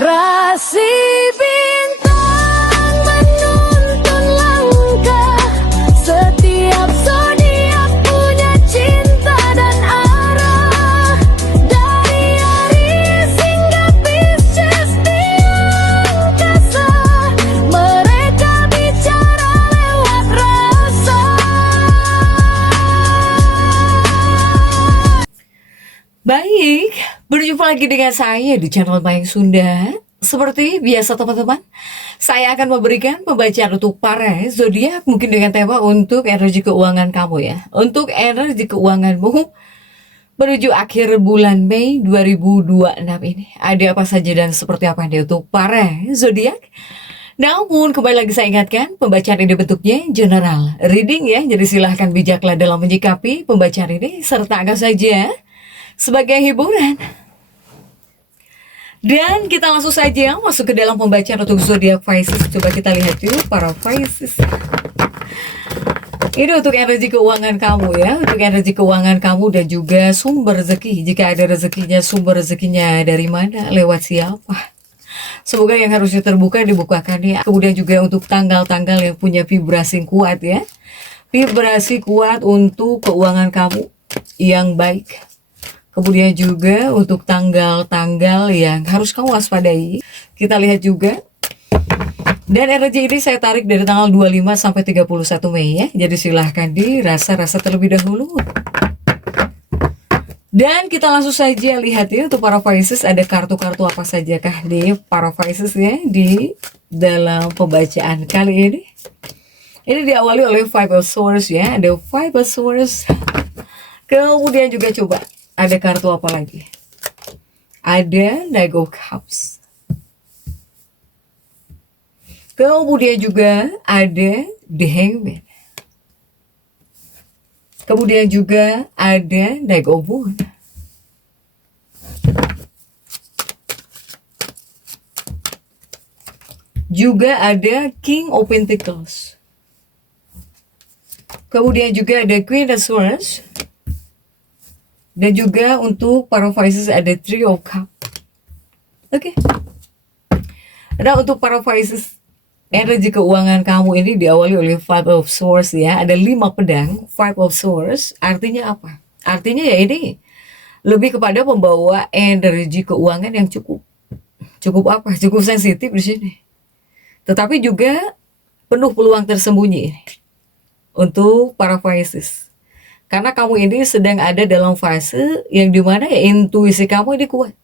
Rasi bintang menuntun langkah, setiap zodiak punya cinta dan arah. Dari Aries hingga Pisces di angkasa, mereka bicara lewat rasa. Baik, berjumpa lagi dengan saya di channel Mayang Sunda. Seperti biasa teman-teman, saya akan memberikan pembacaan untuk para zodiak mungkin dengan tema untuk energi keuangan kamu ya. Untuk energi keuanganmu menuju akhir bulan Mei 2026 ini. Ada apa saja dan seperti apa nih untuk para zodiak? Namun kembali lagi saya ingatkan, pembacaan ini bentuknya general reading ya. Jadi silahkan bijaklah dalam menyikapi pembacaan ini serta anggap saja sebagai hiburan. Dan kita langsung saja masuk ke dalam pembacaan untuk zodiak Pisces. Coba kita lihat yuk para Pisces. Ini untuk energi keuangan kamu ya, untuk energi keuangan kamu dan juga sumber rezeki. Jika ada rezekinya, sumber rezekinya dari mana, lewat siapa. Semoga yang harusnya terbuka dibukakan ya. Kemudian juga untuk tanggal-tanggal yang punya vibrasi kuat ya. Vibrasi kuat untuk keuangan kamu yang baik. Kemudian juga untuk tanggal-tanggal yang harus kamu waspadai. Kita lihat juga. Dan energi ini saya tarik dari tanggal 25 sampai 31 Mei ya. Jadi silahkan dirasa-rasa terlebih dahulu. Dan kita langsung saja lihat ya untuk para Pisces ada kartu-kartu apa saja kah nih para Pisces ya di dalam pembacaan kali ini. Ini diawali oleh Five of Swords ya. Ada Five of Swords. Kemudian juga coba ada kartu apa lagi? Ada Knight of Cups. Kemudian juga ada The Hangman. Kemudian juga ada Knight of Wands. Juga ada King of Pentacles. Kemudian juga ada Queen of Swords. Dan juga untuk para Pisces ada Three of Cups. Oke. Nah untuk para Pisces, energi keuangan kamu ini diawali oleh Five of Swords ya. Ada 5 pedang, Five of Swords. Artinya apa? Artinya ya ini lebih kepada membawa energi keuangan yang cukup apa? Cukup sensitif di sini. Tetapi juga penuh peluang tersembunyi untuk para Pisces. Karena kamu ini sedang ada dalam fase yang dimana ya intuisi kamu ini kuat.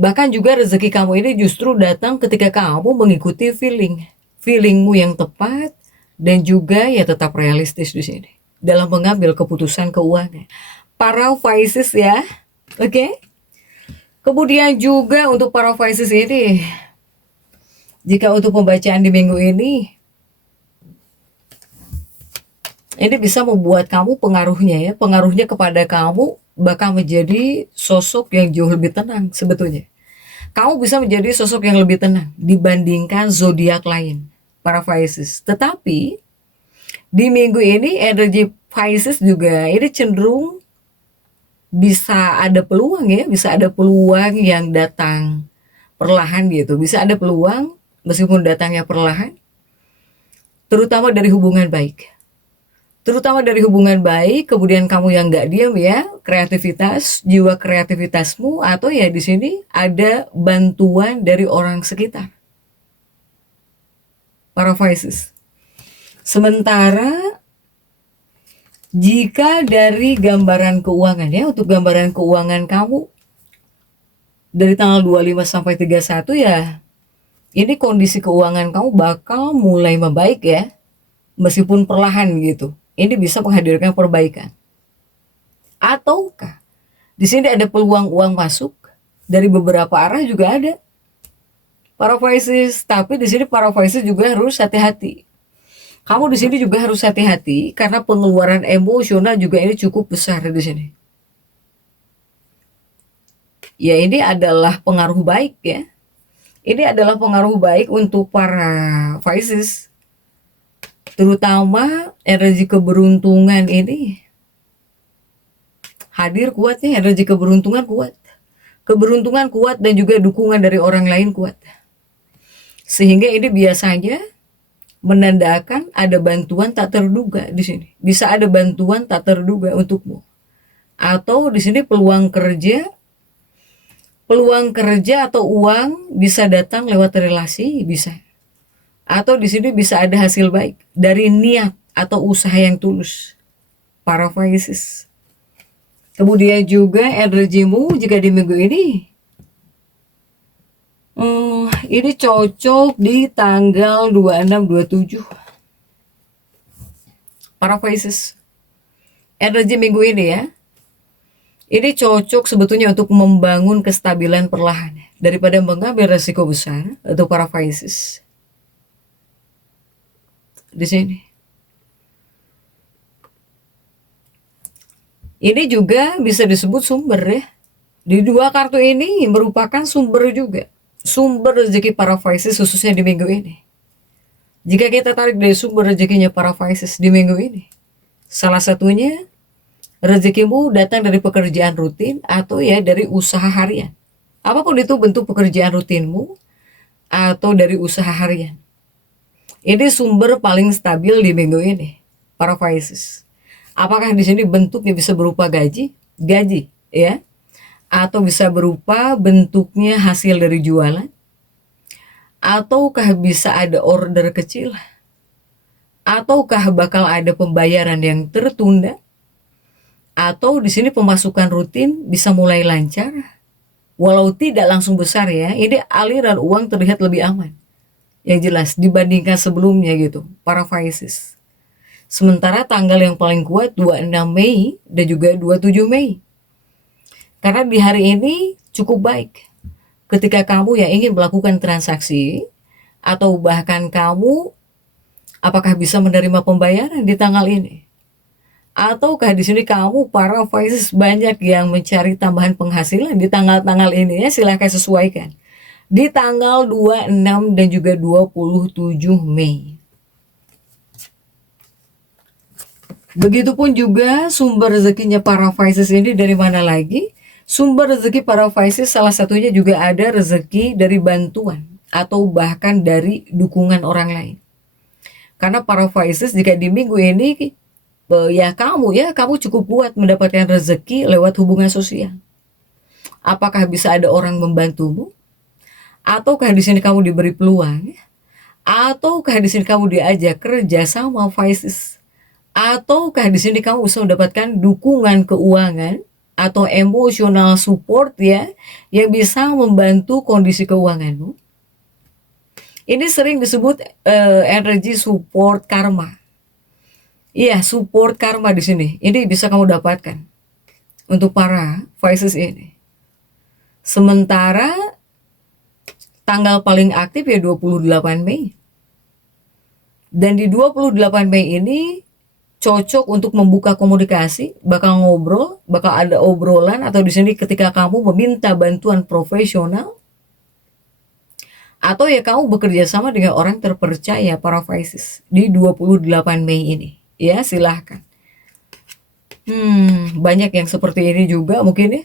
Bahkan juga rezeki kamu ini justru datang ketika kamu mengikuti feelingmu yang tepat dan juga ya tetap realistis di sini dalam mengambil keputusan keuangan. Para Pisces ya, oke. Kemudian juga untuk para Pisces ini, jika untuk pembacaan di minggu ini bisa membuat kamu pengaruhnya kepada kamu bakal menjadi sosok yang jauh lebih tenang sebetulnya. Kamu bisa menjadi sosok yang lebih tenang dibandingkan zodiak lain, para Pisces. Tetapi di minggu ini energi Pisces juga ini cenderung bisa ada peluang ya, bisa ada peluang yang datang perlahan gitu. Bisa ada peluang meskipun datangnya perlahan, terutama dari hubungan baik. Kemudian kamu yang nggak diam ya, kreativitas, jiwa kreativitasmu, atau ya di sini ada bantuan dari orang sekitar. Para Pisces. Sementara jika dari gambaran keuangan ya, untuk gambaran keuangan kamu dari tanggal 25 sampai 31 ya, ini kondisi keuangan kamu bakal mulai membaik ya, meskipun perlahan gitu. Ini bisa menghadirkan perbaikan. Ataukah di sini ada peluang uang masuk dari beberapa arah juga ada. Para Pisces, tapi di sini para Pisces juga harus hati-hati. Kamu di sini juga harus hati-hati karena pengeluaran emosional juga ini cukup besar di sini. Ya ini adalah pengaruh baik ya. Ini adalah pengaruh baik untuk para Pisces. Terutama energi keberuntungan ini hadir kuatnya, energi keberuntungan kuat. keberuntungan kuat dan juga dukungan dari orang lain kuat. Sehingga ini biasanya menandakan ada bantuan tak terduga di sini. Bisa ada bantuan tak terduga untukmu. Atau di sini peluang kerja atau uang bisa datang lewat relasi, bisa. Atau di sini bisa ada hasil baik dari niat atau usaha yang tulus. Para Pisces. Kemudian juga energimu jika di minggu ini cocok di tanggal 26-27. Para Pisces. Energi minggu ini ya. Ini cocok sebetulnya untuk membangun kestabilan perlahan daripada mengambil resiko besar untuk para Pisces. Di sini. Ini juga bisa disebut sumber ya. Di dua kartu ini merupakan sumber juga. Sumber rezeki para Pisces khususnya di minggu ini. Jika kita tarik dari sumber rezekinya para Pisces di minggu ini. Salah satunya rezekimu datang dari pekerjaan rutin atau ya dari usaha harian. Apapun itu bentuk pekerjaan rutinmu atau dari usaha harian. Ini sumber paling stabil di minggu ini para Pisces. Apakah di sini bentuknya bisa berupa gaji ya, atau bisa berupa bentuknya hasil dari jualan, ataukah bisa ada order kecil, ataukah bakal ada pembayaran yang tertunda, atau di sini pemasukan rutin bisa mulai lancar, walau tidak langsung besar ya. Ini aliran uang terlihat lebih aman, yang jelas dibandingkan sebelumnya gitu, para Pisces. Sementara tanggal yang paling kuat 26 Mei dan juga 27 Mei. Karena di hari ini cukup baik. Ketika kamu yang ingin melakukan transaksi atau bahkan kamu apakah bisa menerima pembayaran di tanggal ini? Ataukah di sini kamu para Pisces banyak yang mencari tambahan penghasilan di tanggal-tanggal ini ya, silahkan sesuaikan. Di tanggal 26 dan juga 27 Mei. Begitupun juga sumber rezekinya para Pisces ini dari mana lagi? Sumber rezeki para Pisces salah satunya juga ada rezeki dari bantuan atau bahkan dari dukungan orang lain. Karena para Pisces jika di minggu ini kamu cukup kuat mendapatkan rezeki lewat hubungan sosial. Apakah bisa ada orang membantumu? Ataukah di sini kamu diberi peluang? Ataukah di sini kamu diajak kerja sama Pisces? Ataukah di sini kamu bisa mendapatkan dukungan keuangan atau emotional support ya, yang bisa membantu kondisi keuanganmu? Ini sering disebut energi support karma. Iya, support karma di sini. Ini bisa kamu dapatkan untuk para Pisces ini. Sementara tanggal paling aktif ya 28 Mei. Dan di 28 Mei ini cocok untuk membuka komunikasi, bakal ngobrol, bakal ada obrolan, atau di sini ketika kamu meminta bantuan profesional, atau ya kamu bekerja sama dengan orang terpercaya para Pisces di 28 Mei ini. Ya, silahkan. Banyak yang seperti ini juga mungkin ya.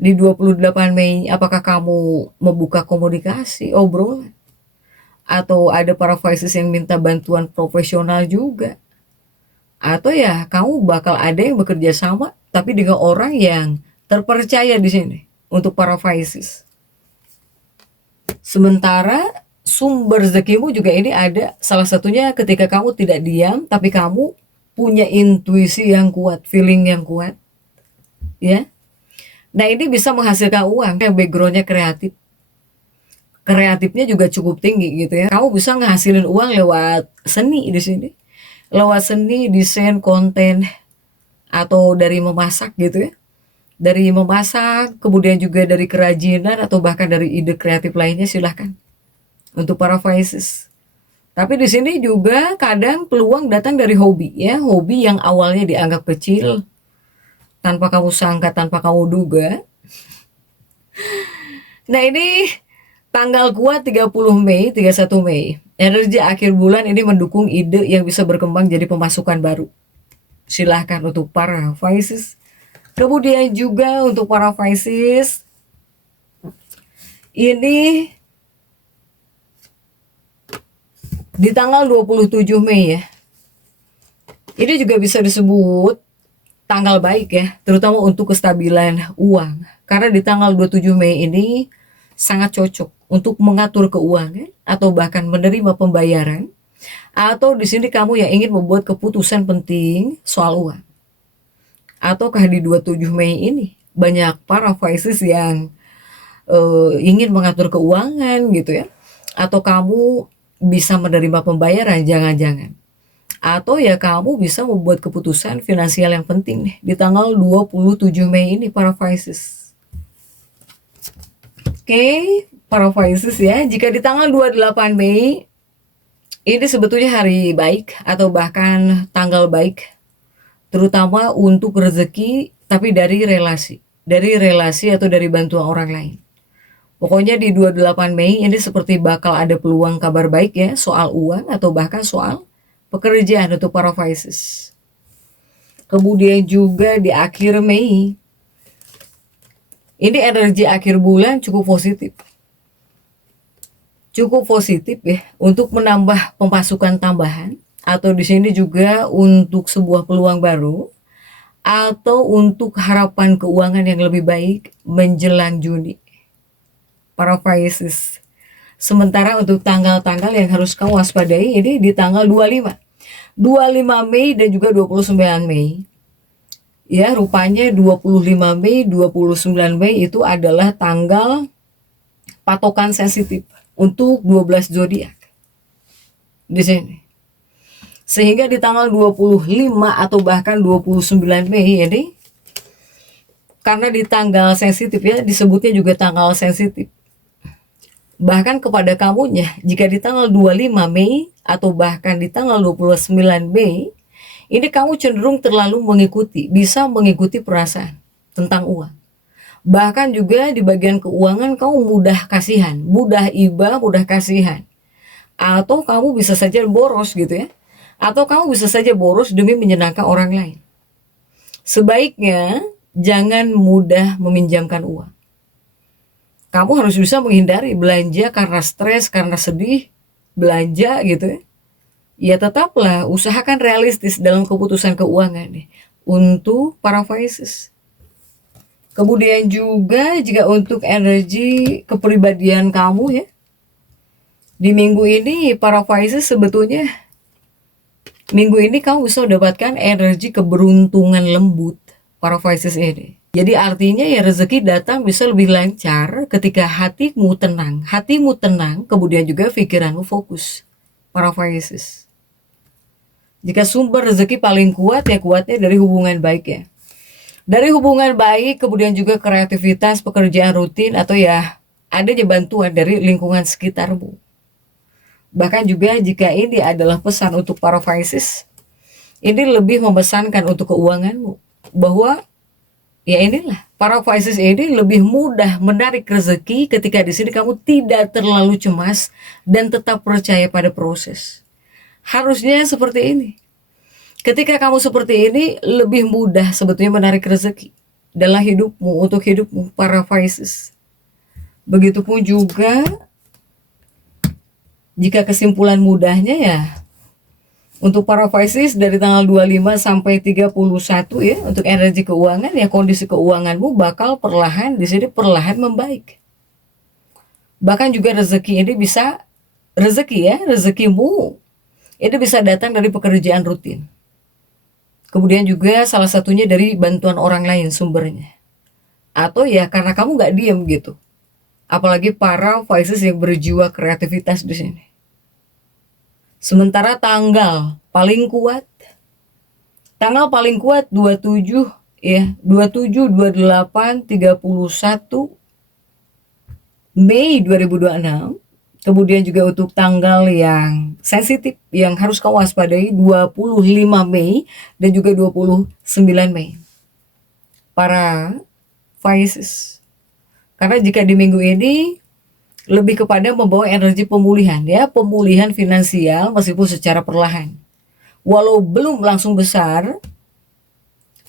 Di 28 Mei, apakah kamu membuka komunikasi, obrolan? Atau ada para Pisces yang minta bantuan profesional juga? Atau ya kamu bakal ada yang bekerja sama tapi dengan orang yang terpercaya di sini untuk para Pisces. Sementara sumber rezekimu juga ini ada salah satunya ketika kamu tidak diam tapi kamu punya intuisi yang kuat, feeling yang kuat. Ya. Nah, ini bisa menghasilkan uang yang backgroundnya kreatif. Kreatifnya juga cukup tinggi gitu ya. Kamu bisa ngehasilin uang lewat seni di sini. Lewat seni, desain, konten, atau dari memasak gitu ya. Dari memasak, kemudian juga dari kerajinan, atau bahkan dari ide kreatif lainnya, silahkan. Untuk para Pisces. Tapi di sini juga kadang peluang datang dari hobi ya. Hobi yang awalnya dianggap kecil, tanpa kamu sangka, tanpa kamu duga. Nah, ini tanggal kuat 30 Mei, 31 Mei. Energi akhir bulan ini mendukung ide yang bisa berkembang jadi pemasukan baru. Silahkan untuk para Pisces. Kemudian juga untuk para Pisces, ini di tanggal 27 Mei ya. Ini juga bisa disebut tanggal baik ya, terutama untuk kestabilan uang. Karena di tanggal 27 Mei ini sangat cocok untuk mengatur keuangan atau bahkan menerima pembayaran, atau di sini kamu yang ingin membuat keputusan penting soal uang. Ataukah di 27 Mei ini banyak para Pisces yang ingin mengatur keuangan gitu ya, atau kamu bisa menerima pembayaran, jangan-jangan, atau ya kamu bisa membuat keputusan finansial yang penting nih di tanggal 27 Mei ini para Pisces. Oke, para Pisces ya, jika di tanggal 28 Mei ini sebetulnya hari baik atau bahkan tanggal baik, terutama untuk rezeki, tapi dari relasi atau dari bantuan orang lain. Pokoknya di 28 Mei ini seperti bakal ada peluang kabar baik ya, soal uang atau bahkan soal pekerjaan untuk para Pisces. Kemudian juga di akhir Mei, ini energi akhir bulan cukup positif. Cukup positif ya untuk menambah pemasukan tambahan, atau di sini juga untuk sebuah peluang baru, atau untuk harapan keuangan yang lebih baik menjelang Juni para Pisces. Sementara untuk tanggal-tanggal yang harus kamu waspadai ini di tanggal 25 Mei dan juga 29 Mei. Ya, rupanya 25 Mei, 29 Mei itu adalah tanggal patokan sensitif untuk 12 zodiak di sini. Sehingga di tanggal 25 atau bahkan 29 Mei ini, karena di tanggal sensitif ya, disebutnya juga tanggal sensitif. Bahkan kepada kamunya, jika di tanggal 25 Mei atau bahkan di tanggal 29 Mei, ini kamu cenderung terlalu bisa mengikuti perasaan tentang uang. Bahkan juga di bagian keuangan kamu mudah kasihan, mudah iba, mudah kasihan. Atau kamu bisa saja boros gitu ya. Atau kamu bisa saja boros demi menyenangkan orang lain. Sebaiknya jangan mudah meminjamkan uang. Kamu harus bisa menghindari belanja karena stres, karena sedih, belanja gitu ya. Ya tetaplah usahakan realistis dalam keputusan keuangan nih untuk para Pisces. Kemudian juga jika untuk energi kepribadian kamu ya, di minggu ini para Pisces sebetulnya minggu ini kamu bisa mendapatkan energi keberuntungan lembut para Pisces ini. Jadi artinya ya rezeki datang bisa lebih lancar ketika hatimu tenang, kemudian juga pikiranmu fokus para Pisces. Jika sumber rezeki paling kuat ya kuatnya dari hubungan baik ya. Dari hubungan baik, kemudian juga kreativitas, pekerjaan rutin, atau ya adanya bantuan dari lingkungan sekitarmu. Bahkan juga jika ini adalah pesan untuk para Pisces, ini lebih memesankan untuk keuanganmu, bahwa ya inilah, para Pisces ini lebih mudah menarik rezeki ketika di sini kamu tidak terlalu cemas dan tetap percaya pada proses. Harusnya seperti ini. Ketika kamu seperti ini, lebih mudah sebetulnya menarik rezeki dalam hidupmu, untuk hidupmu para Pisces. Begitupun juga jika kesimpulan mudahnya ya, untuk para Pisces dari tanggal 25 sampai 31 ya, untuk energi keuangan ya, kondisi keuanganmu bakal perlahan membaik. Bahkan juga rezeki ini bisa, rezekimu ini bisa datang dari pekerjaan rutin. Kemudian juga salah satunya dari bantuan orang lain sumbernya. Atau ya karena kamu gak diem gitu. Apalagi para Pisces yang berjiwa kreativitas di sini. Sementara tanggal paling kuat 27 ya, 27, 28, 31 Mei 2026. Kemudian juga untuk tanggal yang sensitif yang harus kamu waspadai 25 Mei dan juga 29 Mei. Para Pisces. Karena jika di minggu ini lebih kepada membawa energi pemulihan ya, pemulihan finansial meskipun secara perlahan. Walau belum langsung besar,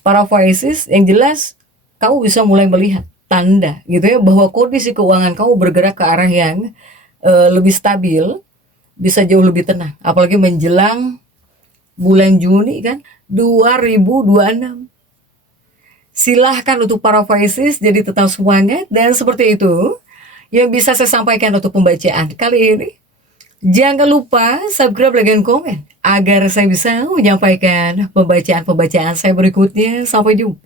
para Pisces yang jelas kamu bisa mulai melihat tanda gitu ya bahwa kondisi keuangan kamu bergerak ke arah yang lebih stabil, bisa jauh lebih tenang. Apalagi menjelang bulan Juni kan 2026. Silahkan untuk para Pisces jadi tetap semangat, dan seperti itu yang bisa saya sampaikan untuk pembacaan kali ini. Jangan lupa subscribe, like, dan komen agar saya bisa menyampaikan pembacaan-pembacaan saya berikutnya. Sampai jumpa.